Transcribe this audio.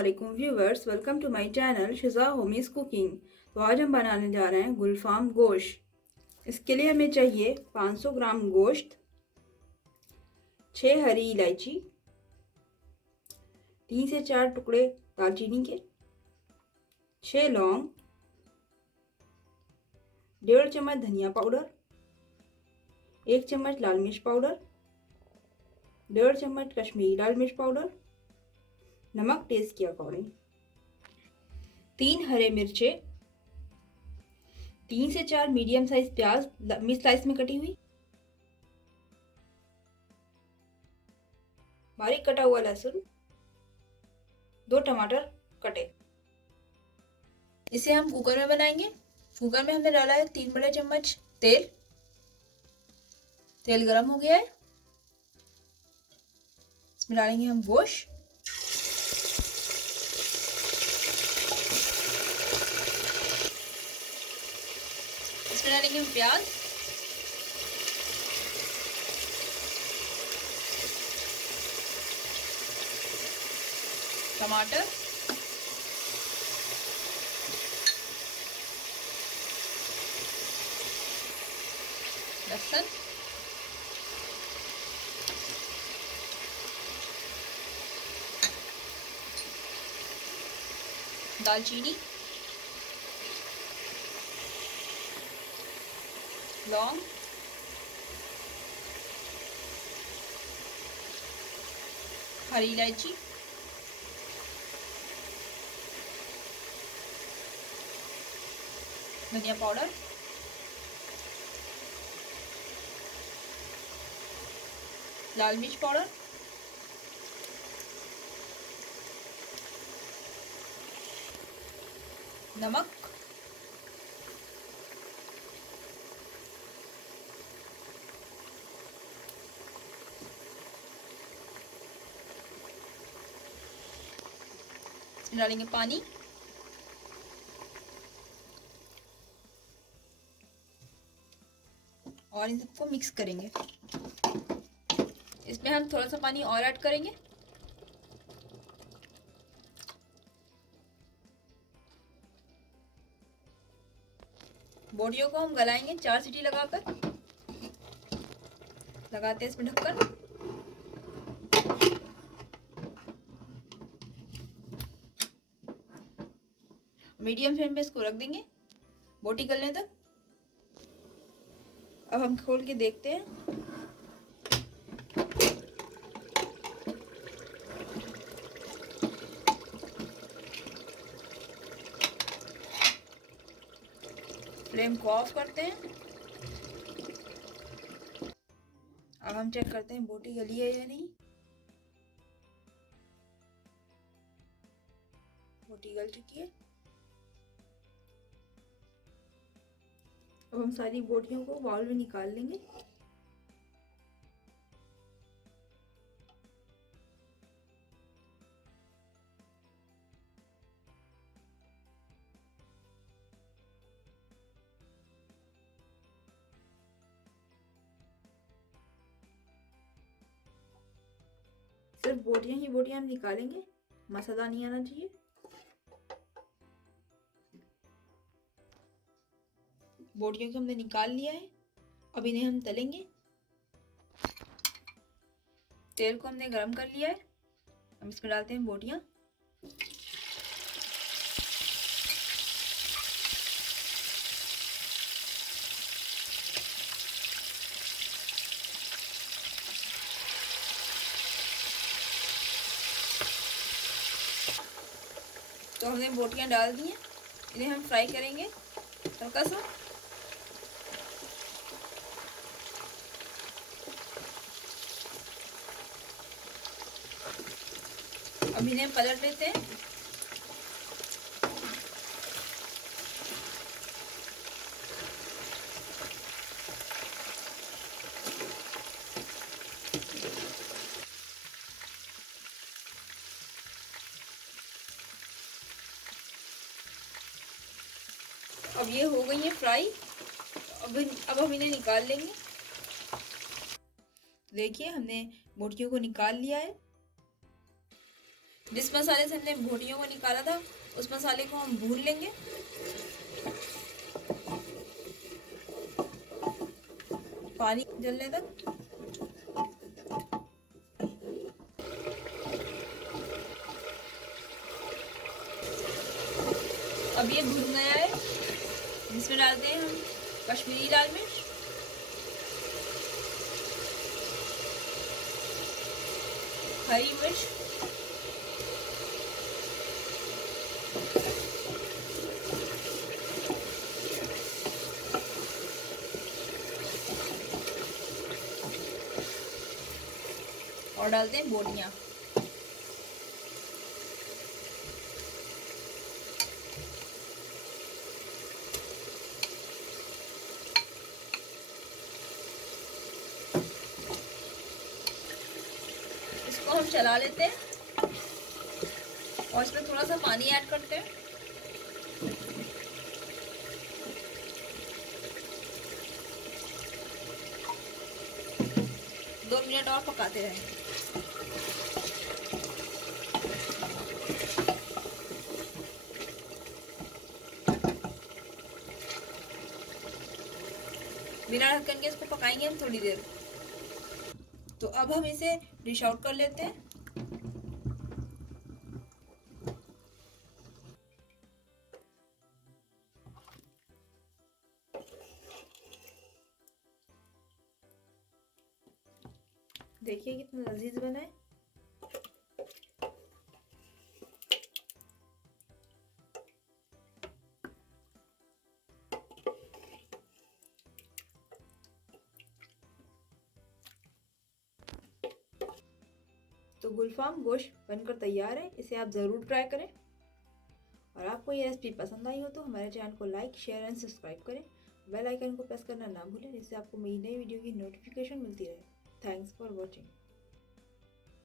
अस्सलामुअलैकुम viewers, welcome to my channel Shiza homies cooking. तो आज हम बनाने जा रहे हैं गुलफाम गोश्त। इसके लिए हमें चाहिए 500 ग्राम गोश्त, 6 हरी इलायची, 3 से 4 टुकड़े दालचीनी के, 6 लौंग, 1.5 चम्मच धनिया पाउडर, 1 चम्मच लाल मिर्च पाउडर, 1.5 चम्मच कश्मीरी लाल मिर्च पाउडर, नमक टेस्ट के अकॉर्डिंग, 3 हरे मिर्चे, 3 से 4 मीडियम साइज प्याज लंबी स्लाइस में कटी हुई, बारीक कटा हुआ लहसुन, 2 टमाटर कटे। इसे हम कुकर में बनाएंगे। कुकर में हमने डाला है 3 बड़े चम्मच तेल। तेल गरम हो गया है, इसमें डालेंगे हम गोश्त। इसमें डालेंगे हम प्याज, टमाटर, लहसुन, दालचीनी, लौंग, हरी इलायची, धनिया पाउडर, लाल मिर्च पाउडर, नमक, इसमें डालेंगे पानी, और इन सबको मिक्स करेंगे। इसमें हम थोड़ा सा पानी और ऐड करेंगे। बोटियों को हम गलाएंगे 4 सीटी लगाकर। लगाते हैं इसमें ढक्कन। मीडियम फ्लेम पे इसको रख देंगे बोटी गलने तक। अब हम खोल के देखते हैं। फ्लेम को ऑफ करते हैं। अब हम चेक करते हैं बोटी गली है या नहीं। बोटी गल चुकी है। अब हम सारी बोटियों को बाउल में निकाल लेंगे। सिर्फ बोटियां ही बोटियां हम निकालेंगे, मसाला नहीं आना चाहिए। बोटियों को हमने निकाल लिया है। अब इन्हें हम तलेंगे। तेल को हमने गरम कर लिया है। हम इसमें डालते हैं बोटियां। तो हमने बोटियां डाल दी हैं। इन्हें हम फ्राई करेंगे हल्का सा। अब इन्हें पलट लेते हैं। अब ये हो गई है फ्राई। अब हम इन्हें निकाल लेंगे। देखिए हमने बोटियों को निकाल लिया है। जिस मसाले से हमने बोटियों को निकाला था उस मसाले को हम भून लेंगे। पानी जलने तक। अब ये भुन गया है, इसमें डालते हैं हम कश्मीरी लाल मिर्च, हरी मिर्च, और डालते हैं बोटियां। इसको हम चला लेते हैं और इसमें थोड़ा सा पानी ऐड करते हैं। दो मिनट और पकाते रहें। बिना ढक्कन के इसको पकाएंगे हम थोड़ी देर। तो अब हम इसे डिश आउट कर लेते हैं। देखिए कितना लजीज बना है। तो गुलफाम गोश्त बनकर तैयार है, इसे आप ज़रूर ट्राई करें। और आपको ये रेसिपी पसंद आई हो तो हमारे चैनल को लाइक, शेयर एंड सब्सक्राइब करें। बेल आइकन को प्रेस करना ना भूलें, जिससे आपको मेरी नई वीडियो की नोटिफिकेशन मिलती रहे। Thanks for watching.